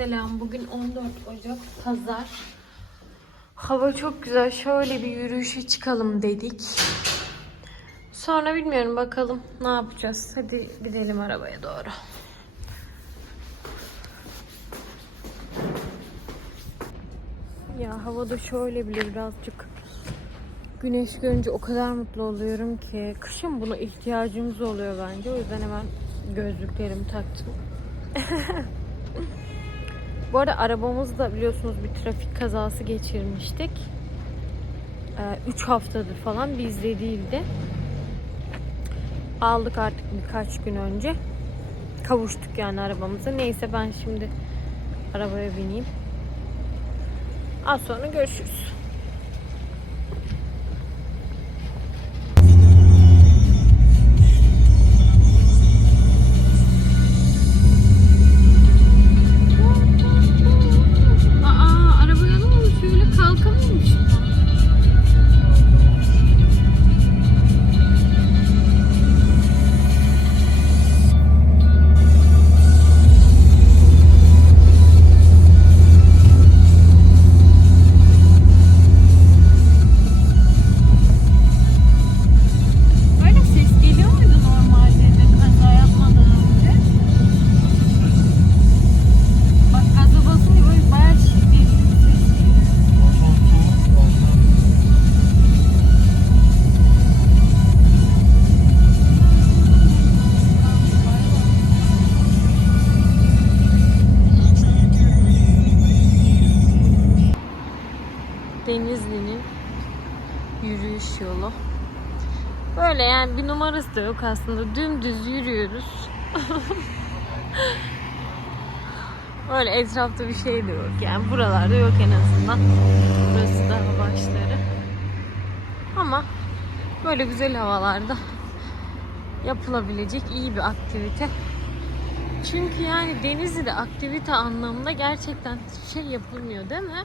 Selam. Bugün 14 Ocak Pazar. Hava çok güzel. Şöyle bir yürüyüşe çıkalım dedik. Sonra bilmiyorum bakalım ne yapacağız. Hadi gidelim arabaya doğru. Ya havada şöyle bile birazcık güneş görünce o kadar mutlu oluyorum ki. Kışın buna ihtiyacımız oluyor bence. O yüzden hemen gözlüklerimi taktım. Bu arada arabamızda biliyorsunuz bir trafik kazası geçirmiştik. 3 haftadır falan bizde değildi. Aldık artık birkaç gün önce. Kavuştuk yani arabamıza. Neyse ben şimdi arabaya bineyim. Az sonra görüşürüz. Böyle yani bir numarası da yok aslında. Dümdüz yürüyoruz. Böyle etrafta bir şey de yok. Yani buralarda yok en azından. Burası daha başları. Ama böyle güzel havalarda yapılabilecek iyi bir aktivite. Çünkü yani Denizli'de aktivite anlamında gerçekten şey yapılmıyor değil mi?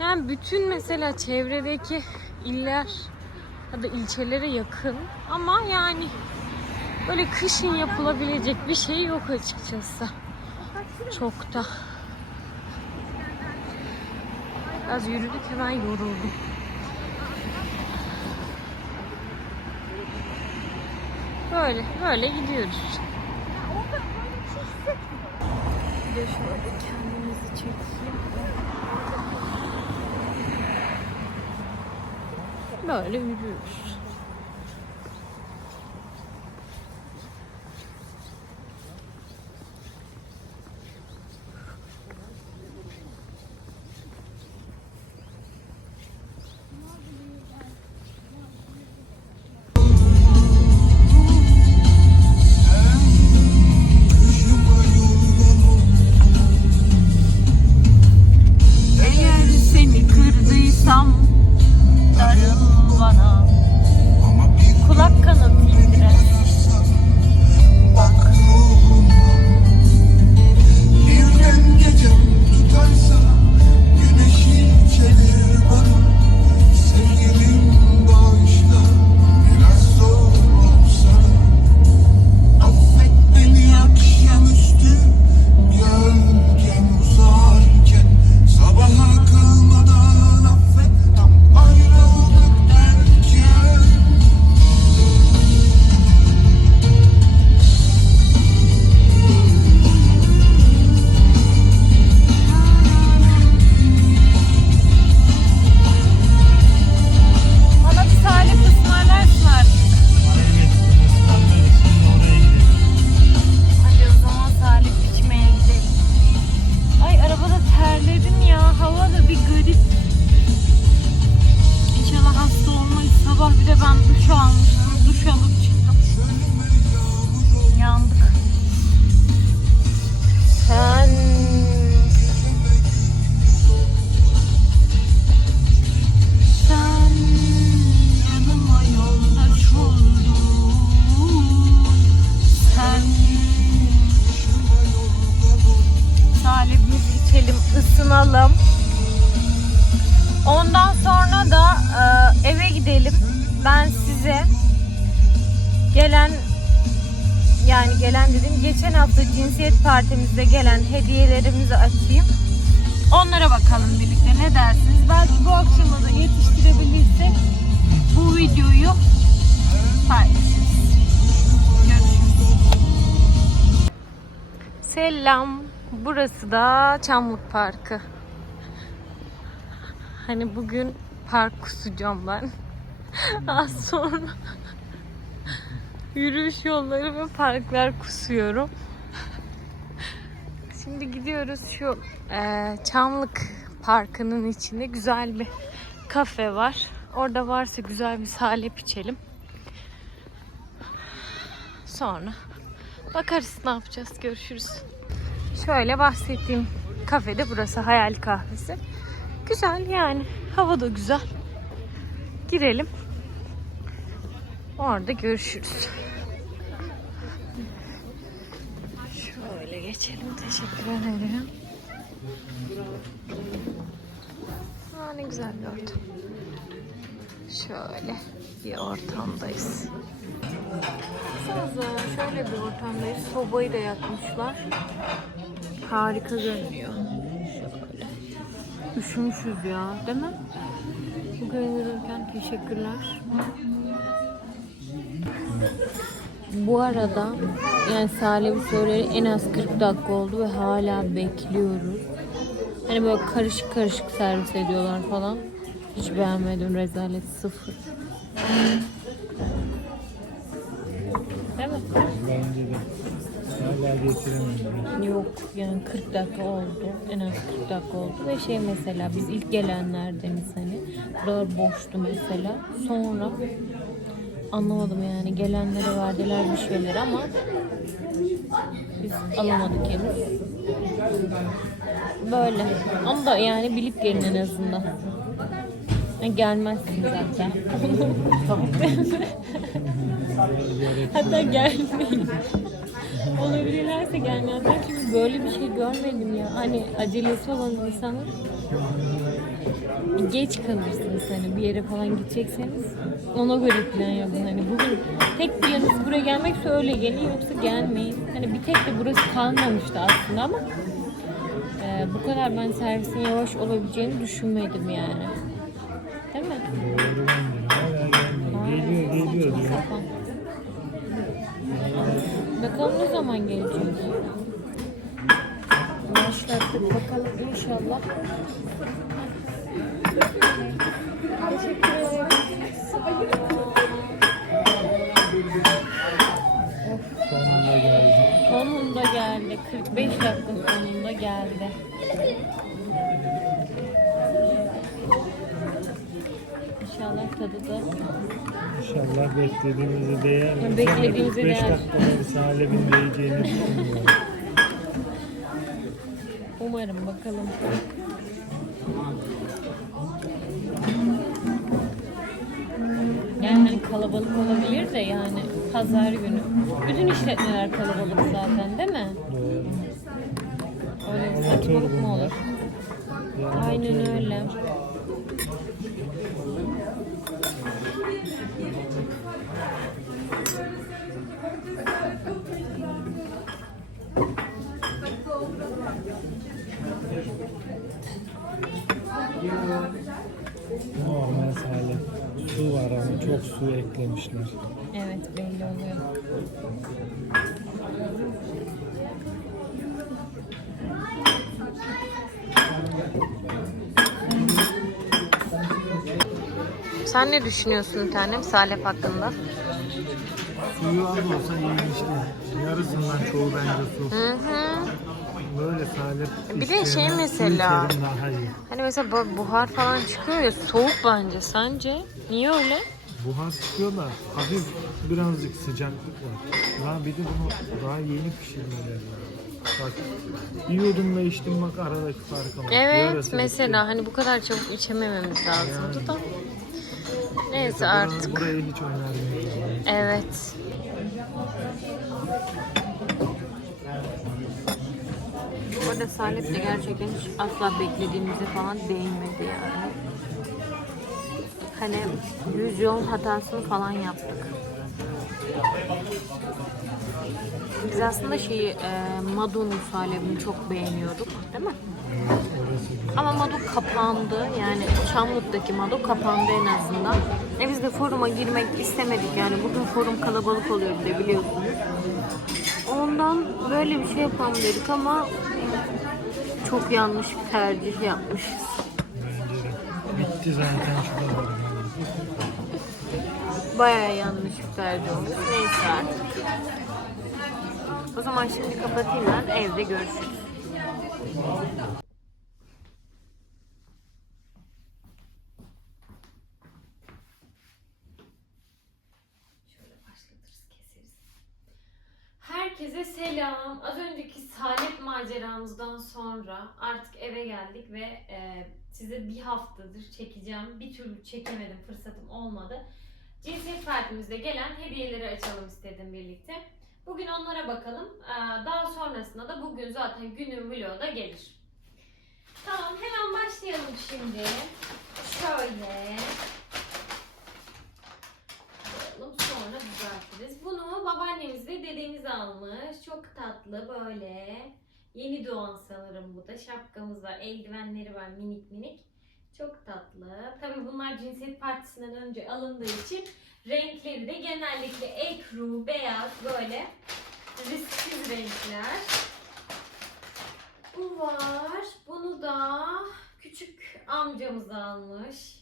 Yani bütün mesela çevredeki iller ya da ilçelere yakın ama yani böyle kışın yapılabilecek bir şey yok açıkçası. Çok da. Biraz yürüdük hemen yoruldum. Böyle böyle gidiyoruz. Bir de şöyle kendimizi çekeyim. Böyle yürüyoruz. Eğer Ana hediyelerimizi açayım. Onlara bakalım birlikte ne dersiniz? Belki bu akşama da yetiştirebilirsek bu videoyu paylaşırız. Görüşürüz. Selam. Burası da Çamlık Parkı. Hani bugün park kusacağım ben. Az sonra yürüyüş yolları ve parklar kusuyorum. Şimdi gidiyoruz şu eee, Çamlık Parkı'nın içinde güzel bir kafe var. Orada varsa güzel bir salep içelim. Sonra bakarız ne yapacağız. Görüşürüz. Şöyle bahsettiğim kafede burası Hayal Kahvesi. Güzel yani. Hava da güzel. Girelim. Orada görüşürüz. Geçelim. Teşekkür ederim. Aa, ne güzel bir ortam. Şöyle bir ortamdayız. Baksanıza şöyle bir ortamdayız. Sobayı da yakmışlar. Harika görünüyor. Şöyle. Üşümüşüz ya değil mi? Bugün yürürken teşekkürler. Bu arada yani Salih'i söyleyeli en az 40 dakika oldu ve hala bekliyoruz. Hani böyle karışık karışık servis ediyorlar falan. Hiç beğenmedim rezalet sıfır. Değil mi? Bence de. Yok yani 40 dakika oldu. En az 40 dakika oldu. Ve şey mesela biz ilk gelenlerdeniz hani. Buralar boştu mesela. Sonra anlamadım yani gelenlere verdiler bir şeyler ama biz alamadık henüz. Böyle. Ama da yani bilip gelin en azından. Yani gelmezsin zaten. Hatta gelmeyin. Olabilirlerse gelmezler çünkü böyle bir şey görmedim ya. Hani acelesi olan insanın geç kalırsınız hani bir yere falan gidecekseniz ona göre plan yapın. Hani bugün tek planınız buraya gelmekse öyle gelin yoksa gelmeyin. Hani bir tek de burası kalmamıştı aslında ama e, bu kadar ben servisin yavaş olabileceğini düşünmedim yani. Değil mi? Gelmiyor. Geliyor geliyor diyor. Sapan. Bakalım ne zaman gelecek? Başlattık bakalım inşallah. Sonunda geldi. Sonunda geldi. 45 dakika sonunda geldi. İnşallah tadı da İnşallah beklediğimizi değer. Beklediğimize 45 değer. dakikada Salep'in değeceğini düşünmüyorum. Umarım bakalım. Yani hani kalabalık olabilir de yani pazar günü. Bütün işletmeler kalabalık zaten değil mi? Öyle bir saçmalık mı olur? Aynen öyle. Normal Salep. Su var ama çok su eklemişler. Evet belli oluyor. Sen ne düşünüyorsun tanem Salep hakkında? Suyu az olsa iyi işte. Yarısından çoğu bence su. Hı hı. Böyle Salep Bir de şey mesela- daha iyi. Hani mesela bu- buhar falan çıkıyor ya soğuk bence sence? Niye öyle? Buhar çıkıyor da hafif birazcık sıcaklık var. Ya bir de bunu daha yeni pişirmeler var. Bak bir yudumla içtim bak aradaki farka bak. Evet Yarısı mesela hani bu kadar çabuk içemememiz lazımdı da. Neyse bitti. artık. Burayı hiç önermiyorum. Evet. Bu arada Salep de gerçekten hiç asla beklediğimize falan değmedi yani. Hani yüz yol hatasını falan yaptık. Biz aslında şeyi e, Madun musalebini çok beğeniyorduk değil mi? Ama Madu kapandı. Yani Çamlık'taki Madu kapandı en azından. E biz de foruma girmek istemedik. Yani bugün forum kalabalık oluyor bir biliyorsunuz. Ondan böyle bir şey yapalım dedik ama çok yanlış bir tercih yapmışız. Bitti zaten şu. Bayağı yanlış bir tercih olmuş. Neyse artık. O zaman şimdi kapatayım ben. Evde görüşürüz. Herkese selam. Az önceki salep maceramızdan sonra artık eve geldik ve e, size bir haftadır çekeceğim. Bir türlü çekemedim, fırsatım olmadı. Cinsiyet partimizde gelen hediyeleri açalım istedim birlikte. Bugün onlara bakalım. Ee, Daha sonrasında da bugün zaten günün vlogu da gelir. Tamam hemen başlayalım şimdi. Şöyle. Koyalım düzeltiriz. Bunu babaannemiz ve dedemiz almış. Çok tatlı böyle. Yeni doğan sanırım bu da. Şapkamız var, eldivenleri var minik minik. Çok tatlı. Tabii bunlar cinsiyet partisinden önce alındığı için renkleri de genellikle ekru, beyaz böyle risksiz renkler. Bu var. Bunu da küçük amcamız almış.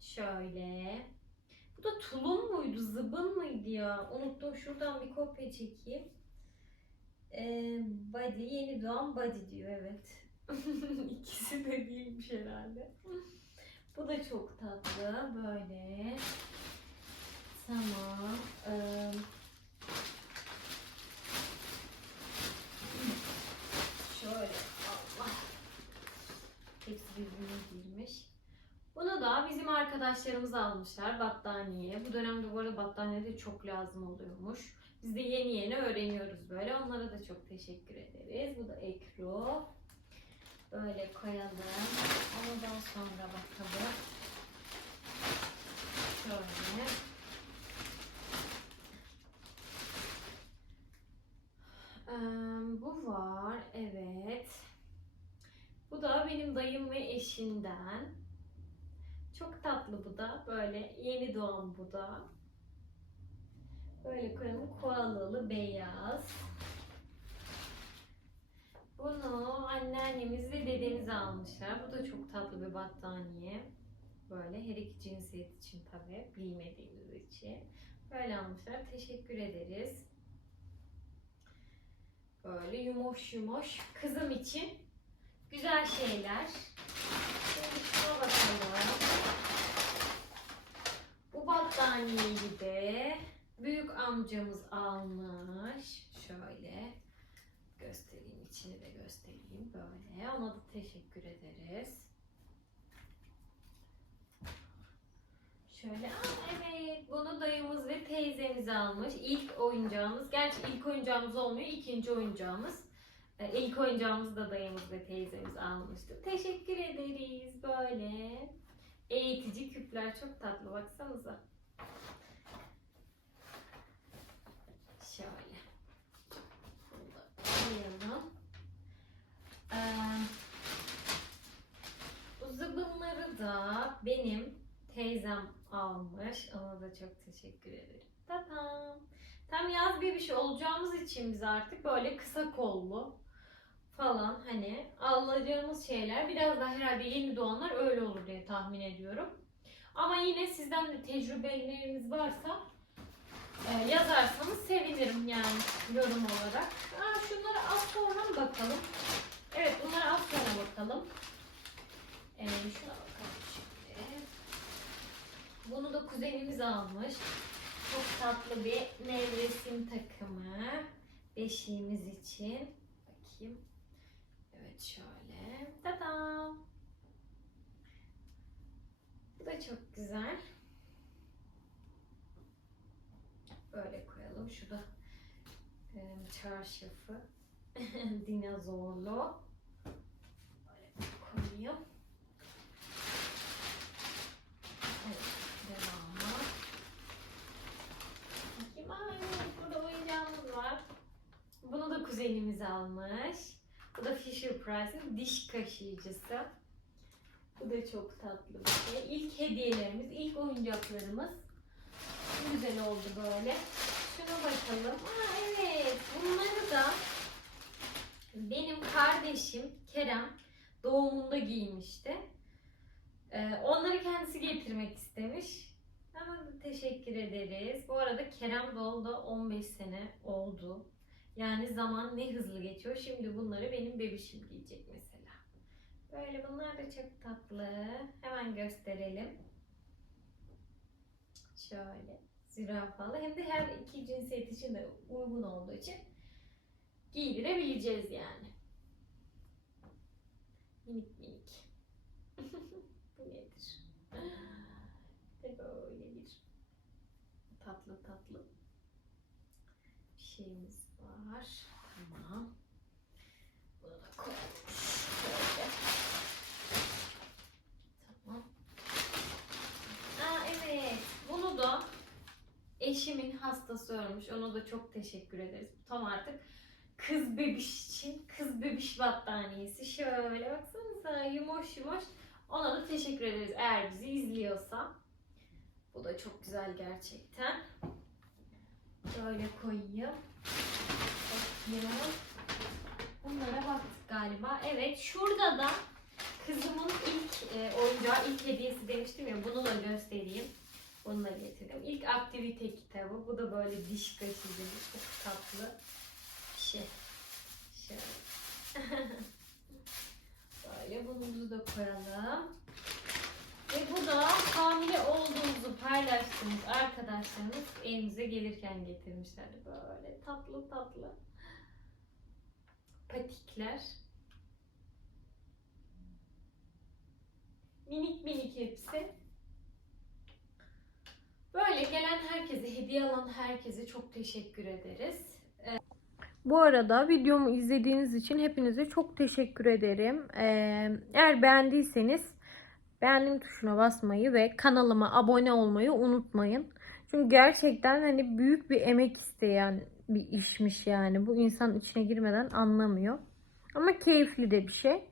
Şöyle. Bu da tulum muydu, zıbın mıydı ya? Unuttum. Şuradan bir kopya çekeyim. Ee, body, yeni doğan body diyor evet. İkisi de değilmiş herhalde. Bu da çok tatlı. Böyle. Tamam. Ee, şöyle. Allah. Hepsi birbirine girmiş. Bunu da bizim arkadaşlarımız almışlar battaniye. Bu dönemde bu arada battaniye de çok lazım oluyormuş. Biz de yeni yeni öğreniyoruz böyle. Onlara da çok teşekkür ederiz. Bu da ekru. Böyle koyalım. Ondan sonra bakalım. Şöyle. Bu var. Evet. Bu da benim dayım ve eşinden. Çok tatlı bu da. Böyle yeni doğan bu da. Böyle koyalım. Koalalı beyaz. Bunu anneannemiz ve dedemiz almışlar. Bu da çok tatlı bir battaniye. Böyle her iki cinsiyet için tabii bilmediğimiz için. Böyle almışlar. Teşekkür ederiz. Böyle yumuş yumuş. Kızım için güzel şeyler. Şimdi şuna bakalım. Bu battaniyeyi de büyük amcamız almış. Şöyle göstereyim. içini de göstereyim. Böyle. Ona da teşekkür ederiz. Şöyle, aa evet bunu dayımız ve teyzemiz almış. İlk oyuncağımız, gerçi ilk oyuncağımız olmuyor, ikinci oyuncağımız. Ee, İlk oyuncağımızı da dayımız ve teyzemiz almıştı. Teşekkür ederiz böyle. Eğitici küpler çok tatlı baksanıza. Şöyle. Bunu da koyalım. Ee, zıbınları da benim teyzem almış. Ona da çok teşekkür ederim. Tatam. Tam yaz bebiş olacağımız için biz artık böyle kısa kollu falan hani alacağımız şeyler biraz daha herhalde yeni doğanlar öyle olur diye tahmin ediyorum. Ama yine sizden de tecrübeleriniz varsa e, yazarsanız sevinirim yani yorum olarak. Aa, şunlara az sonra mı bakalım? Evet bunlara az sonra bakalım. Ee, şuna bakalım şimdi. Bunu da kuzenimiz almış. Çok tatlı bir nevresim takımı. Beşiğimiz için. Bakayım. Evet şöyle. Tadam. Bu da çok güzel. Böyle koyalım. Şu da e, çarşafı. Dinozorlu. Böyle koyayım. Evet, devamı. Bakayım, evet burada oyuncağımız var. kuzenimiz almış. Da Fisher Price'ın diş kaşıyıcısı. Bu da çok tatlı bir şey. İlk hediyelerimiz, ilk oyuncaklarımız. Ne güzel oldu böyle. Şuna bakalım. Aa evet. Bunları da benim kardeşim Kerem doğumunda giymişti. Ee, onları kendisi getirmek istemiş. Ama teşekkür ederiz. Bu arada Kerem doğdu 15 sene oldu. Yani zaman ne hızlı geçiyor. Şimdi bunları benim bebişim giyecek mesela. Böyle bunlar da çok tatlı. Hemen gösterelim. Şöyle zürafalı. Hem de her iki cinsiyet için de uygun olduğu için giydirebileceğiz yani. Minik minik. Bu nedir? Böyle bir tatlı tatlı bir şeyimiz var. Tamam. Bunu da koyalım. Şöyle. Tamam. Aa evet. Bunu da eşimin hastası ölmüş. Ona da çok teşekkür ederiz. Tam artık kız bebiş için kız bebiş battaniyesi. Şöyle baksanıza yumuş yumuş. Ona da teşekkür ederiz eğer bizi izliyorsa. Bu da çok güzel gerçekten. Şöyle koyayım. Bakayım. Bunlara baktık galiba. Evet şurada da kızımın ilk e, oyuncağı, ilk hediyesi demiştim ya bunu da göstereyim. Da getirdim. İlk aktivite kitabı. Bu da böyle diş kaşıcı. Çok tatlı bir şey. Şöyle. böyle bunumuzu da koyalım. Ve bu da hamile olduğumuzu paylaştığımız arkadaşlarımız evimize gelirken getirmişlerdi. Böyle tatlı tatlı patikler. Minik minik hepsi. Böyle gelen herkese, hediye alan herkese çok teşekkür ederiz. Bu arada videomu izlediğiniz için hepinize çok teşekkür ederim. Ee, eğer beğendiyseniz beğendim tuşuna basmayı ve kanalıma abone olmayı unutmayın. Çünkü gerçekten hani büyük bir emek isteyen bir işmiş yani. Bu insan içine girmeden anlamıyor. Ama keyifli de bir şey.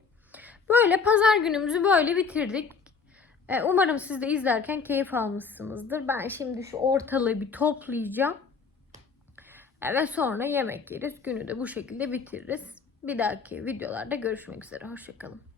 Böyle pazar günümüzü böyle bitirdik. Ee, Umarım siz de izlerken keyif almışsınızdır. Ben şimdi şu ortalığı bir toplayacağım. Ee, Ve sonra yemek yeriz. Günü de bu şekilde bitiririz. Bir dahaki videolarda görüşmek üzere. Hoşçakalın.